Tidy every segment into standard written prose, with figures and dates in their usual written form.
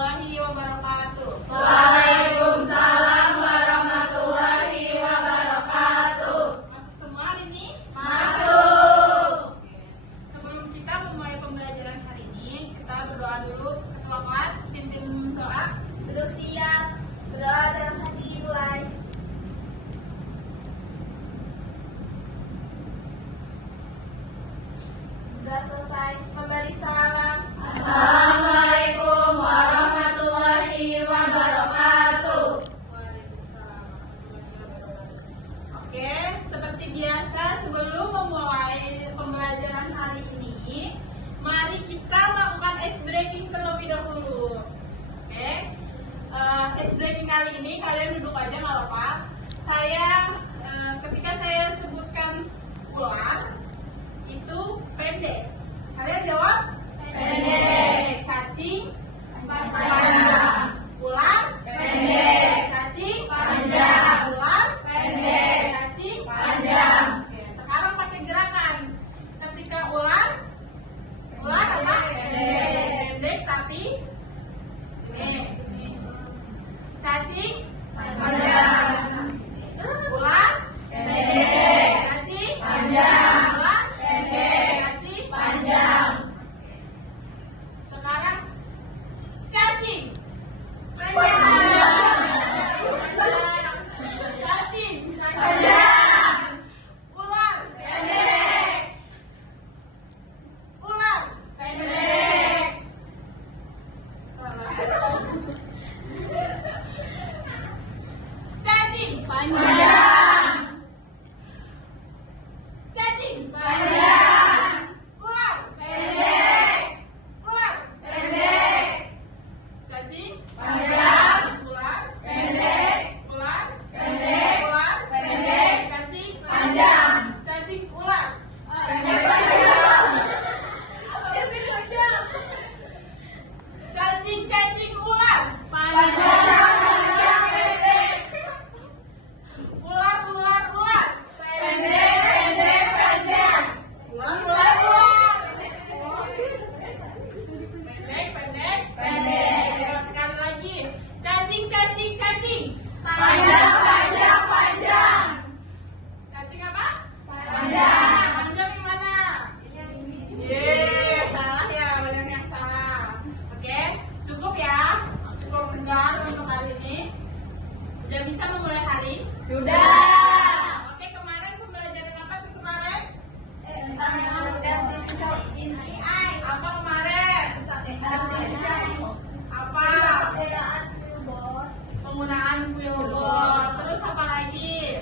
warahmatullahi wabarakatuh. Waalaikumsalam warahmatullahi wabarakatuh. Masuk semua hari ini? Masuk. Sebelum kita memulai pembelajaran hari ini, kita berdoa dulu. Ketua kelas, pimpin doa. Duduk siap. Berdoa dalam hati mulai. Sudah selesai. Kembali salam. Assalamualaikum warahmatullahi wabarakatuh. Waalaikumsalam warahmatullahi wabarakatuh. Oke, seperti biasa sebelum memulai pembelajaran hari ini, mari kita melakukan ice breaking terlebih dahulu. Oke, ice breaking kali ini kalian duduk aja nggak apa-apa. Ketika saya sebutkan ular, itu pendek. Kalian jawab? Pendek. Cacing? Panjang. Ular? Pendek. Cacing? Panjang. Ular? Pendek. Cacing? Panjang. Oke, sekarang pakai gerakan. Ketika ular apa? Pendek. Pendek tapi ini. Cacing? Panjang. Ular? Pendek. Cacing? Panjang. Ular? Pendek. Cacing? Panjang. Sekarang cacing. Cacing. Panjang. Ular. Pendek. Ular. Pendek. Salah. Cacing. Panjang. Cacing. Panjang. Ular. Pendek. Ular. Pendek. Cacing. Panjang. Ular. Pendek. Ular. Pendek. Ular. Pendek. Cacing. Panjang. Cacing. Ular. Pendek. Panjang. Cacing. Cacing. Ular. Panjang. Panjang. Pendek. Ular. Ular. Ular. Pendek. Pendek. Panjang. Ular. Ular. Ular. Pendek. Pendek. Pendek. Sekali lagi. Cacing. Cacing. Cacing. Panjang. Panjang. Panjang. Cacing apa? Panjang. Panjang gimana? Yeay, salah ya, banyak yang salah. Oke, cukup ya. Cukup segar untuk hari ini. Udah bisa memulai hari? Sudah. Oke, kemarin pembelajaran apa tuh kemarin? Tentang yang artificial AI. Apa kemarin? Artificial. Apa? Penggunaan billboard. Terus apa lagi?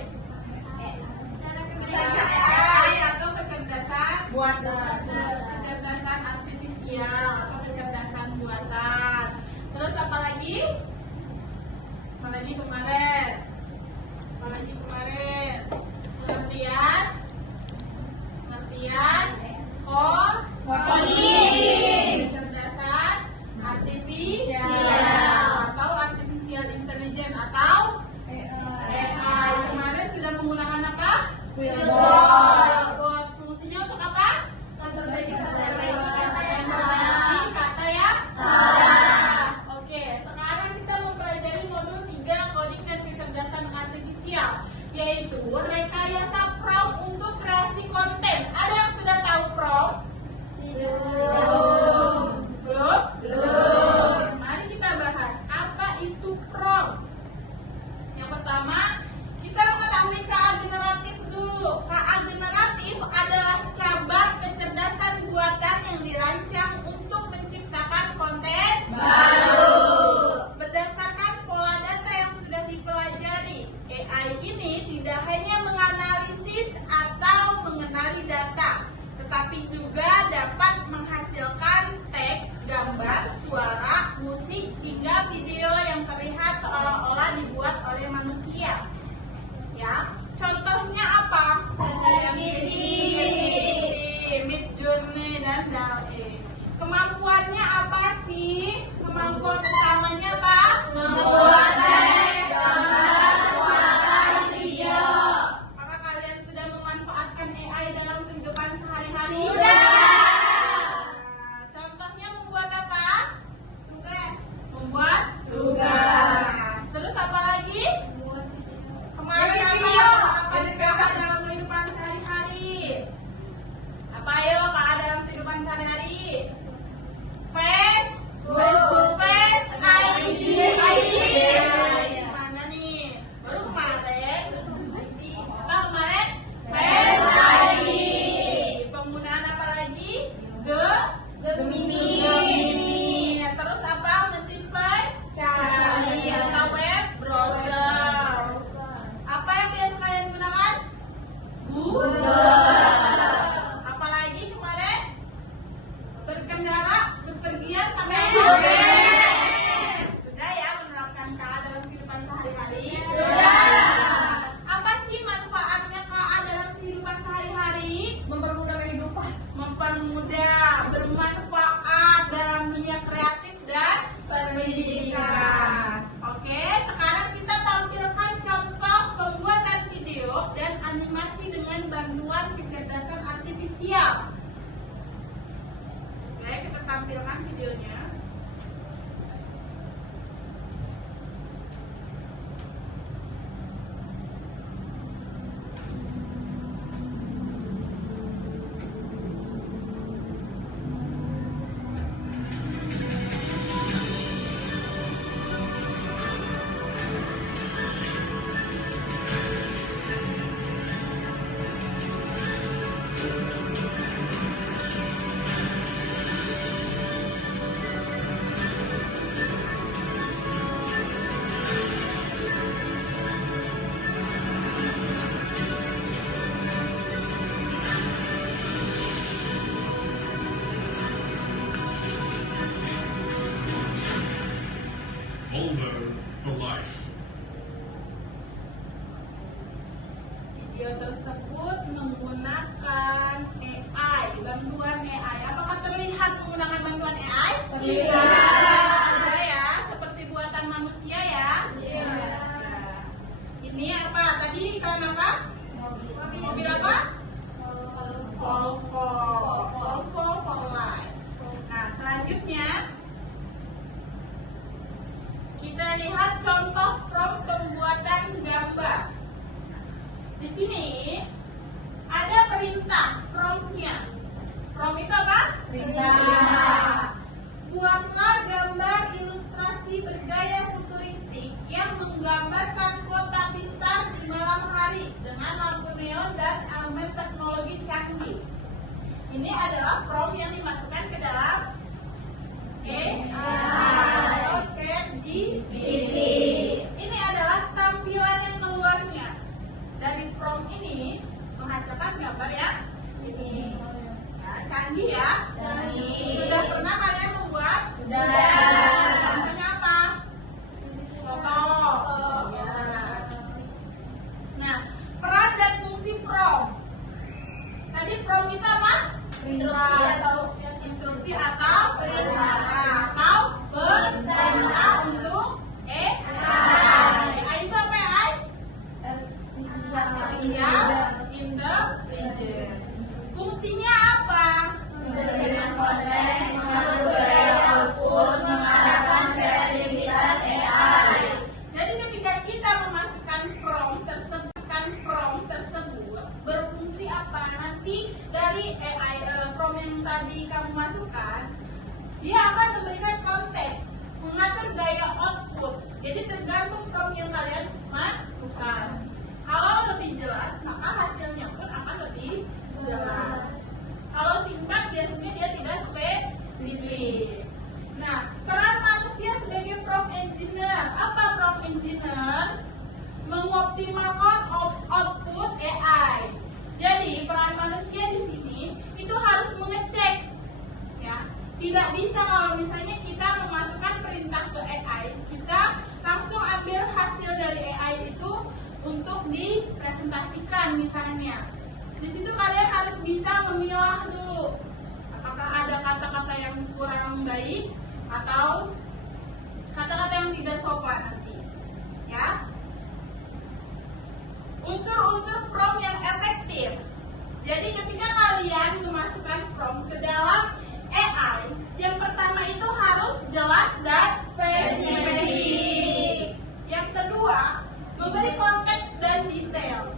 AI atau kecerdasan? Kecerdasan artifisial atau kecerdasan buatan. Terus apa lagi? Apa lagi kemarin? Apa lagi kemarin? Pengertian? Pengertian? Kecerdasan artifisial atau artificial intelligence atau AI. Kemarin sudah menggunakan apa? Billboard. Fungsinya untuk apa? Memperbaiki kata yang salah. Oke, sekarang kita mempelajari modul 3 coding dan kecerdasan artifisial, yaitu rekayasa prompt untuk kreasi konten. Ada yang sudah tahu prompt? Belum? Mari kita bahas apa itu prompt. Yang pertama, kita mengetahui KA generatif dulu. KA generatif adalah cabang kecerdasan buatan yang dirancang untuk menciptakan konten Baru. berdasarkan pola data yang sudah dipelajari. AI ini tidak hanya menganalisis atau mengenali data, tetapi juga dapat menghasilkan teks, gambar, suara, musik, hingga video yang terlihat seolah-olah dibuat oleh manusia. Ya, contohnya apa? Midjourney dan DALL-E. Kemampuannya apa sih? Kemampuan utamanya apa? Membuat teks, gambar, suara, video. Apakah kalian sudah memanfaatkan AI dalam kehidupan sehari-hari? Sudah. Contohnya membuat apa? Tugas. Membuat Berkendara, bepergian pakai mobil. Sudah ya menerapkan KA dalam kehidupan sehari-hari? Sudah. Apa sih manfaatnya KA dalam kehidupan sehari-hari? Mempermudah kehidupan. Mempermudah, bermanfaat dalam dunia kreatif dan pendidikan. Oke, sekarang kita tampilkan contoh pembuatan video dan animasi dengan bantuan kecerdasan artifisial. Oke, kita tampilkan videonya. Over for life. Video tersebut menggunakan AI, bantuan AI. Apakah terlihat menggunakan bantuan AI? Terlihat. Sudah ya, seperti buatan manusia ya. Iya. Nah, ini apa? Tadi iklan apa? Mobil apa? Volvo. Volvo for life. Nah, selanjutnya kita lihat contoh prompt pembuatan gambar. Di sini ada perintah promptnya. Prompt itu apa? Perintah. Buatlah gambar ilustrasi bergaya futuristik yang menggambarkan kota pintar di malam hari dengan lampu neon dan elemen teknologi canggih. Ini adalah prompt yang dimasukkan ke dalam atau ChatGPT. Ini adalah tampilan yang keluarnya. Dari prompt ini menghasilkan gambar ya. Ini ya, canggih ya. Sudah pernah kalian membuat? Sudah. Contohnya apa? Foto. Ya. Nah, peran dan fungsi prompt. Tadi prompt itu apa? Instruksi atau perintah atau perintah untuk AI itu apa ya? Artificial Intelligence. Fungsinya apa? Memberikan konteks, mengatur gaya output, mengarahkan kreativitas AI. Jadi ketika kita memasukkan prompt tersebut berfungsi apa? Nanti dari AI prompt yang tadi kamu masukkan, dia akan memberikan konteks, mengatur gaya output. Jadi tergantung prompt yang kalian masukkan. Kalau lebih jelas, maka hasilnya pun akan lebih jelas. Kalau singkat, biasanya dia tidak spesifik. Nah, peran manusia sebagai prompt engineer. Apa prompt engineer? Mengoptimalkan output AI. Jadi peran manusia di sini itu harus mengecek, ya. Tidak bisa kalau misalnya kita memasukkan perintah ke AI, kita langsung ambil hasil dari AI itu untuk dipresentasikan misalnya. Di situ kalian harus bisa memilah dulu apakah ada kata-kata yang kurang baik atau kata-kata yang tidak sopan nanti, ya. Unsur-unsur prompt yang efektif. Jadi ketika kalian memasukkan prompt ke dalam AI, yang pertama itu harus jelas dan spesifik. Yang kedua, memberi konteks dan detail.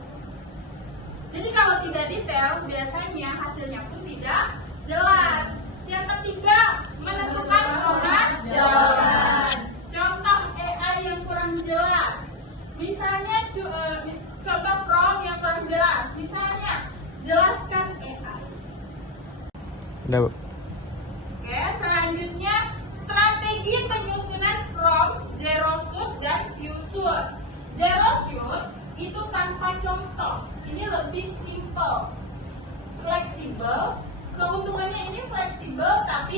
Jadi kalau tidak detail, biasanya hasilnya pun tidak jelas. Yang ketiga, menentukan format jawaban. Contoh AI yang kurang jelas. Misalnya contoh prompt yang kurang jelas. Misalnya, jelaskan AI. Udah, Bu. Oke, selanjutnya strategi penyusunan prompt zero shoot dan few shoot. Zero shoot itu tanpa contoh. Ini lebih simple, fleksibel. Keuntungannya ini fleksibel tapi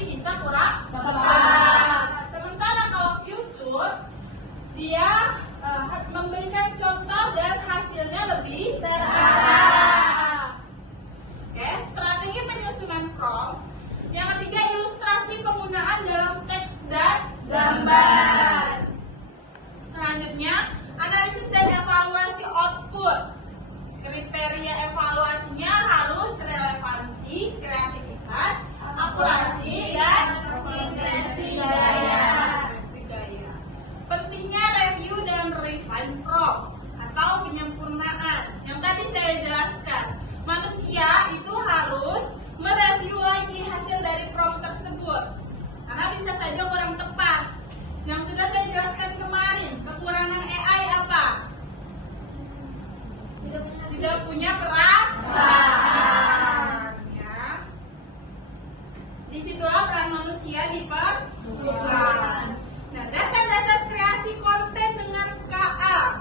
peran manusia diperlukan. Nah, dasar-dasar kreasi konten dengan KA.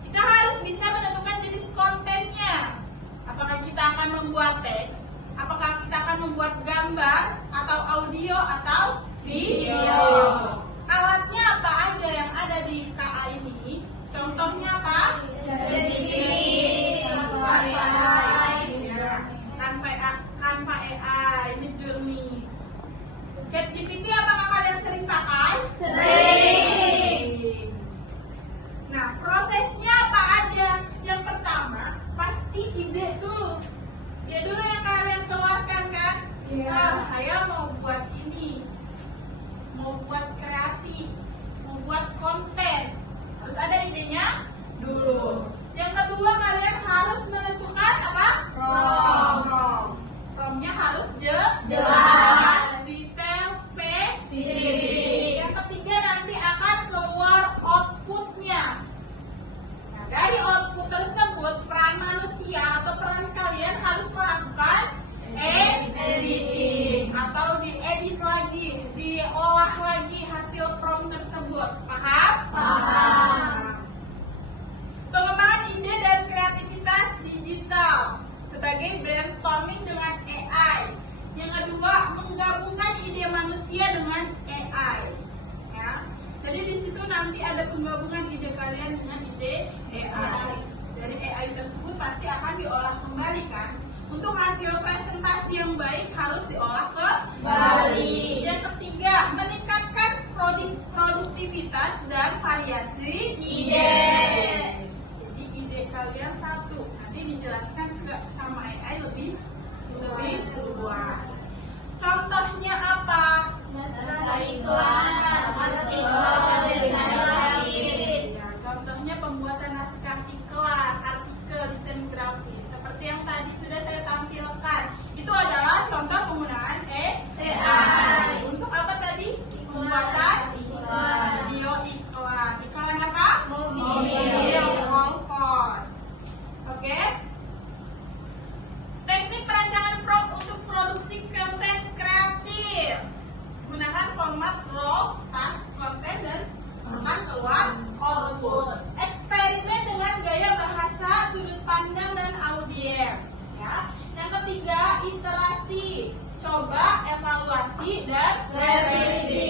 Kita harus bisa menentukan jenis kontennya. Apakah kita akan membuat teks, apakah kita akan membuat gambar, atau audio, atau video. Alatnya apa aja yang ada di KA ini? Contohnya apa? Canva AI, Midjourney. ChatGPT apakah kalian sering pakai? Sering. Nah, prosesnya apa aja? Yang pertama, pasti ide dulu. Ide dulu yang kalian keluarkan kan? Saya mau buat ini, mau buat kreasi, mau buat konten. Harus ada idenya dulu. Yang kedua, kalian harus menentukan apa? Prompt-nya harus jelas, detail, spesifik. Yang ketiga, nanti akan keluar outputnya. Nah, dari output tersebut, peran manusia atau peran kalian harus melakukan editing atau diedit lagi, diolah lagi hasil prompt tersebut. Paham? Pengembangan ide dan kreativitas digital sebagai brainstorming dengan AI. Yang kedua, menggabungkan ide manusia dengan AI. Ya. Jadi di situ nanti ada penggabungan ide kalian dengan ide AI. Dari AI tersebut pasti akan diolah kembali kan. Untuk hasil presentasi yang baik harus diolah kembali. Yang ketiga, meningkatkan produktivitas dan variasi ide. Jadi ide kalian satu, nanti dijelaskan juga sama AI lebih luas. Contohnya apa? Ya, contohnya pembuatan naskah iklan, artikel, desain grafis. Seperti yang tadi sudah saya tampilkan. Itu adalah contoh penggunaan AI. Untuk apa tadi? Pembuatan video iklan. Iklan apa? Mobil. Volvos. Oke. Teknik perancangan prompt untuk produksi konten kreatif. Gunakan format raw, text, konten, dan akan keluar output. Eksperimen dengan gaya bahasa, sudut pandang, dan audiens. Ya. Yang ketiga, iterasi. Coba, evaluasi, dan revisi.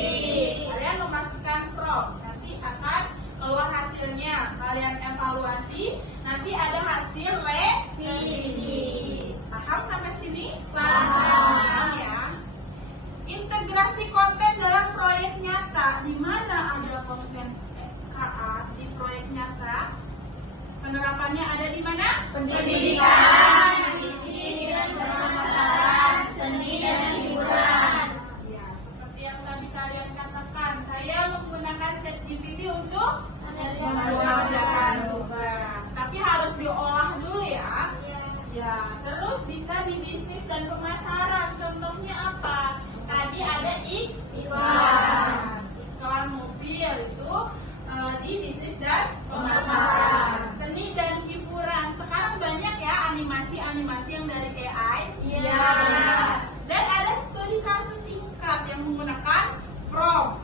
Kalian memasukkan prompt, nanti akan keluar hasilnya. Kalian evaluasi, nanti ada hasil revisi. Paham sampai sini? Paham ya. Integrasi konten dalam proyek nyata. Di mana ada konten KA di proyek nyata? Penerapannya ada di mana? Pendidikan, bisnis dan pemasaran, seni dan hiburan. Ya, seperti yang tadi kalian katakan, saya menggunakan ChatGPT untuk mengerjakan tugas. Tapi harus diolah dulu ya. Ya, terus bisa di bisnis dan pemasaran. Contohnya apa? Tadi ada iklan. Iklan mobil itu di bisnis dan pemasaran. Seni dan hiburan. Sekarang banyak ya animasi-animasi yang dari AI. Dan ada studi kasus singkat yang menggunakan prompt.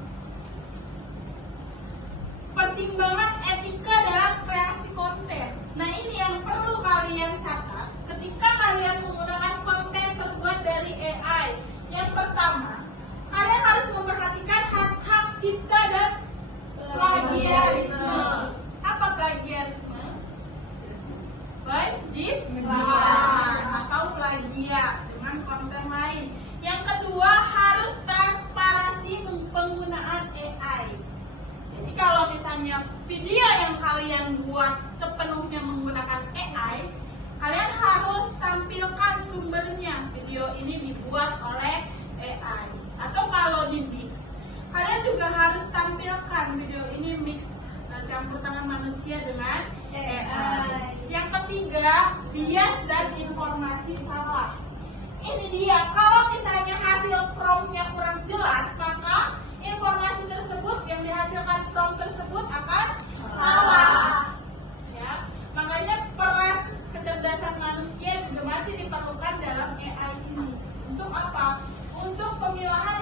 Pertimbangan etika dalam kreasi konten. Nah, ini yang perlu kalian catat ketika kalian menggunakan konten terbuat dari AI. Yang pertama, kalian harus memperhatikan hak-hak cipta dan plagiarisme. Apa plagiarisme? Penciptaan atau plagiat dengan konten lain. Yang kedua, harus transparansi penggunaan AI. Jadi kalau misalnya video yang kalian buat sepenuhnya menggunakan AI, kalian harus tampilkan sumbernya. Video ini dibuat oleh AI. Atau kalau di mix, kalian juga harus tampilkan video ini mix campur tangan manusia dengan AI. Yang ketiga, bias dan informasi salah. Ini dia, kalau misalnya hasil promptnya kurang jelas, maka informasi tersebut yang dihasilkan prompt tersebut akan salah. Ya, makanya peran kecerdasan manusia juga masih diperlukan dalam AI ini. Untuk apa? Untuk pemilahan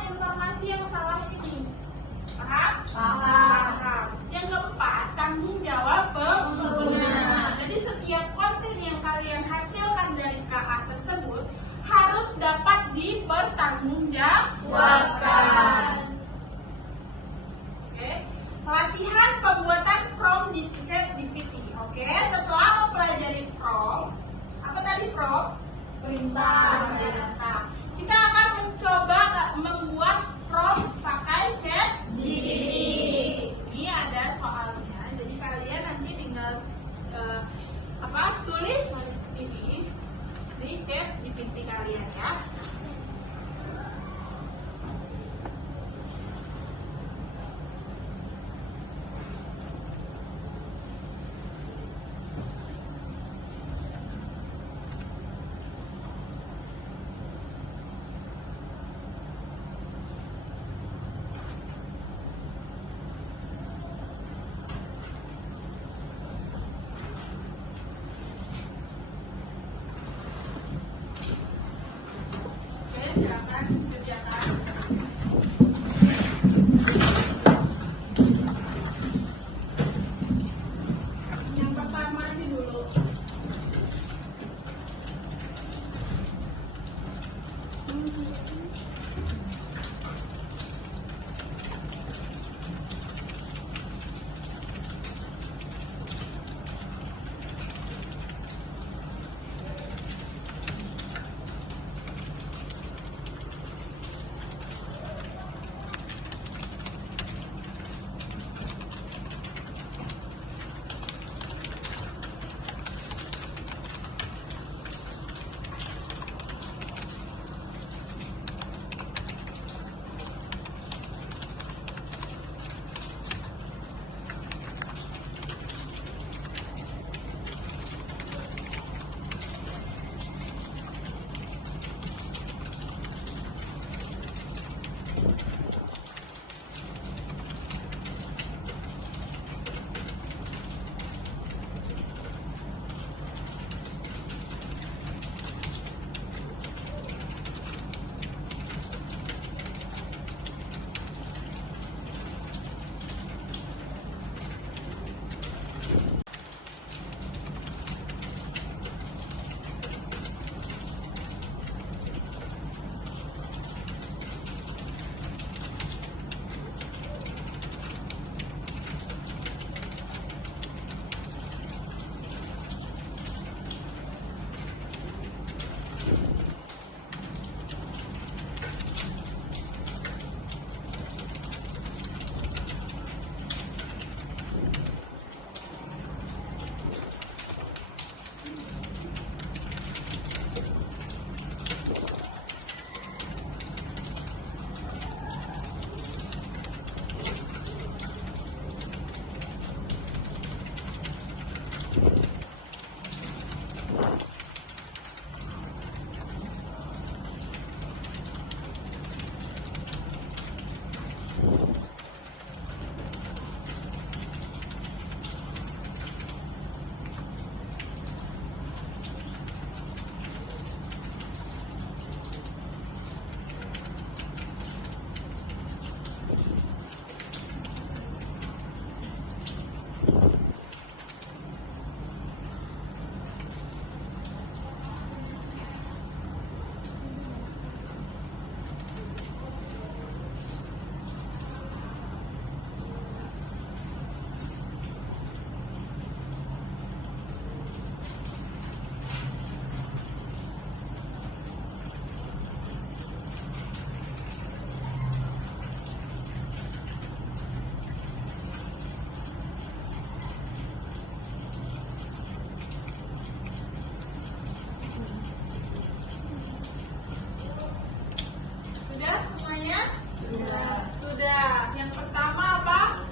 Sudah. Yang pertama apa?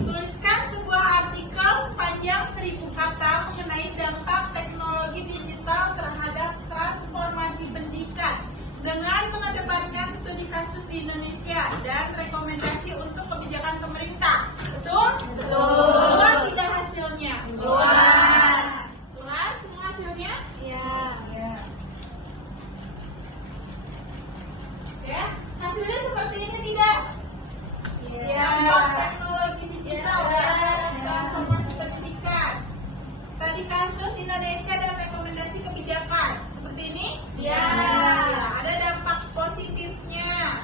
Tuliskan sebuah artikel sepanjang 1000 kata mengenai dampak teknologi digital terhadap transformasi pendidikan dengan mengedepankan studi kasus di Indonesia dan rekomendasi untuk kebijakan pemerintah. Betul? Betul. Keluar tidak hasilnya? Keluar. Keluar semua hasilnya? Iya. Ya. Hasilnya seperti ini tidak? Dampak teknologi digital terhadap transformasi pendidikan. Studi kasus Indonesia dan rekomendasi kebijakan. Seperti ini? Iya. Ya, ada dampak positifnya.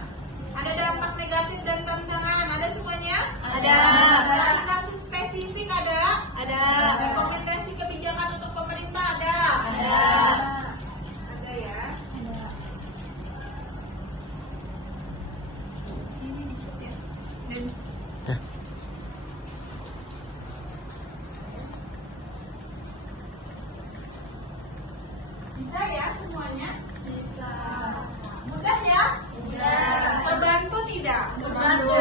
Ada dampak negatif dan tantangan. Ada semuanya? Ada. Studi kasus spesifik ada? Ada. Rekomendasi kebijakan untuk pemerintah ada? Ada. Ada ya. Ini disetir. Dan bisa ya semuanya? Bisa. Mudah ya? Mudah. Terbantu tidak? Terbantu.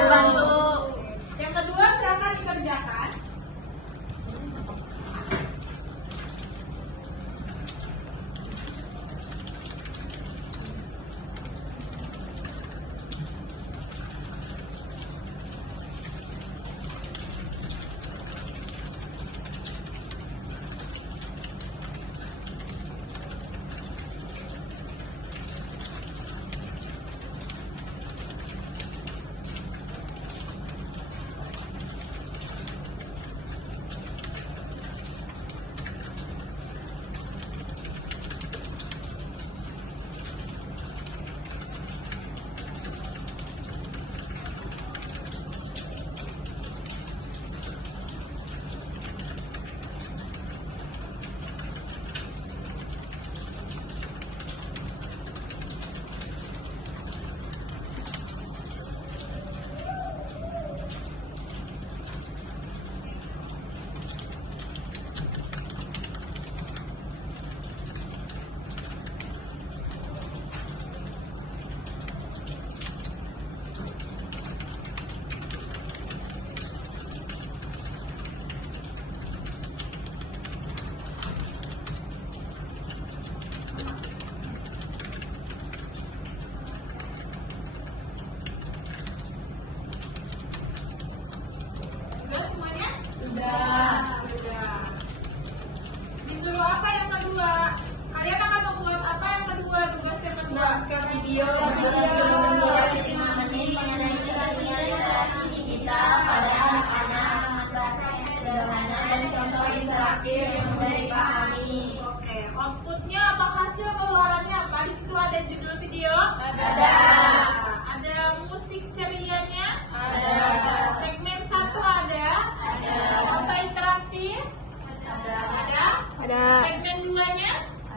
Yang kedua silakan dikerjakan. Sudah semuanya? Sudah. Sudah. Disuruh apa yang kedua? Kalian akan membuat apa yang kedua? Tugas yang kedua. Video 5 menit mengenai pentingnya literasi digital pada anak-anak, bahasa yang sederhana dan contoh interaktif yang mudah dipahami. Oke, outputnya atau hasil keluarannya apa? Di situ ada judul video. Ada. Ada musik cerianya. Ada. Segmen 1 ada. Ada. Contoh interaktif. Ada. Ada. Segmen 2-nya.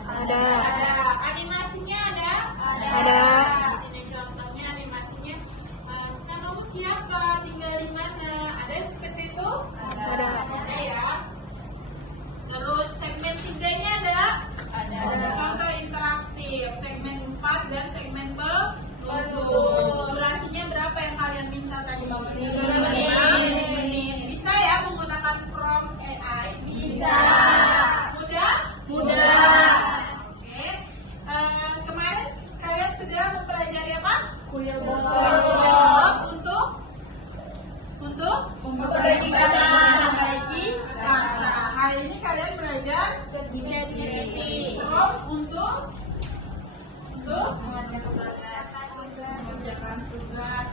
Ada. Ada. Animasinya ada. Ada. Di sini contohnya animasinya. Namamu siapa? Tinggal di mana? Ada seperti itu? Ada. Ada ya. Terus segmen 3-nya ada. Ada. Contoh interaktif. Segmen 4 dan segmen penutup. Durasinya berapa yang kalian minta tadi? 5 menit. Bisa ya menggunakan prompt AI? Bisa. Mudah? Mudah. Oke. Kemarin kalian sudah mempelajari apa? Kuil Dialog untuk memperbaiki kata. memperbaiki kata. Hari ini kalian belajar prompt untuk mengerjakan tugas,